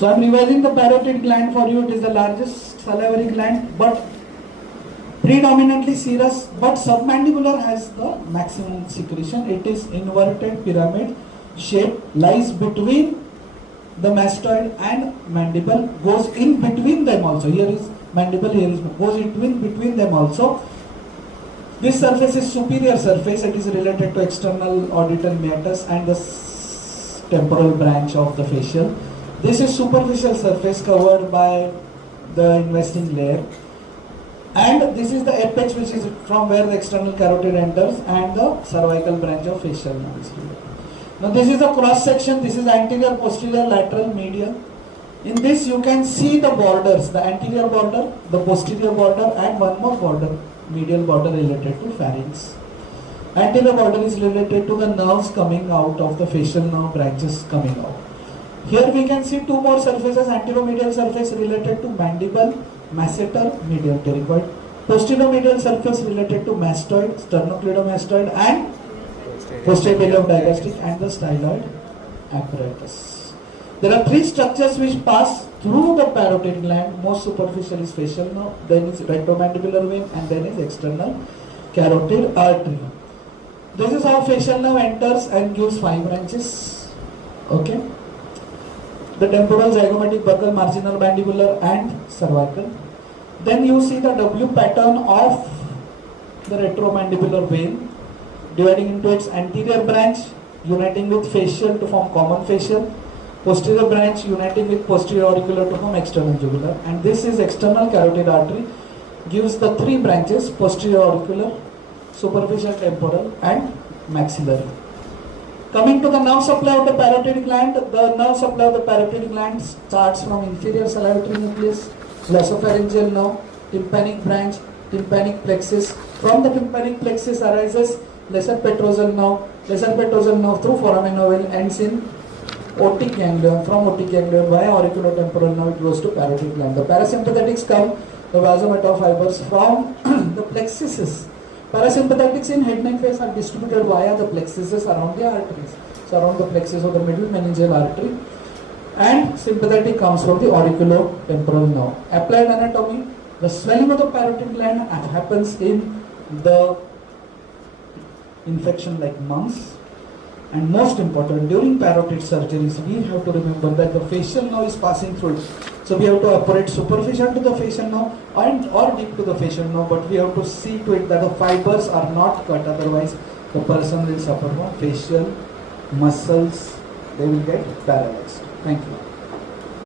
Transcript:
So I am revising the parotid gland for you. It is the largest salivary gland, but predominantly serous, but submandibular has the maximum secretion. It is inverted pyramid shape, lies between the mastoid and mandible, goes in between them also. Here is mandible, here is goes in between them also. This surface is superior surface. It is related to external auditory meatus and the temporal branch of the facial. This is superficial surface covered by the investing layer. And this is the apex, which is from where the external carotid enters, and the cervical branch of facial nerve. Now this is a cross section. This is anterior, posterior, lateral, medial. In this you can see the borders, the anterior border, the posterior border, and one more border, medial border related to pharynx. Anterior border is related to the nerves coming out of the facial nerve branches coming out. Here we can see two more surfaces, anteromedial surface related to mandible, masseter, medial pterygoid. Posteromedial surface related to mastoid, sternocleidomastoid, and posterior digastric and the styloid apparatus. There are three structures which pass through the parotid gland. Most superficial is facial nerve, then is retromandibular vein, and then is external carotid artery. This is how facial nerve enters and gives 5 branches. Okay. The temporal, zygomatic, buccal, marginal mandibular, and cervical. Then you see the W pattern of the retromandibular vein dividing into its anterior branch, uniting with facial to form common facial, posterior branch uniting with posterior auricular to form external jugular, and this is external carotid artery, gives the 3 branches: posterior auricular, superficial temporal, and maxillary. Coming to the nerve supply of the parotid gland, the nerve supply of the parotid gland starts from inferior salivary nucleus, nasopharyngeal nerve, tympanic branch, tympanic plexus. From the tympanic plexus arises lesser petrosal nerve. Lesser petrosal nerve through foramen ovale ends in otic ganglion. From otic ganglion via auriculotemporal nerve it goes to parotid gland. The parasympathetics come, the vasomotor fibers from the plexuses. Parasympathetics in head, neck, face are distributed via the plexuses around the arteries. So around the plexus of the middle meningeal artery. And sympathetic comes from the auriculotemporal nerve. Applied anatomy, the swelling of the parotid gland happens in the infection like mumps. And most important, during parotid surgeries, we have to remember that the facial nerve is passing through it. So we have to operate superficial to the facial nerve or deep to the facial nerve, but we have to see to it that the fibers are not cut, otherwise the person will suffer from facial muscles, they will get paralyzed. Thank you.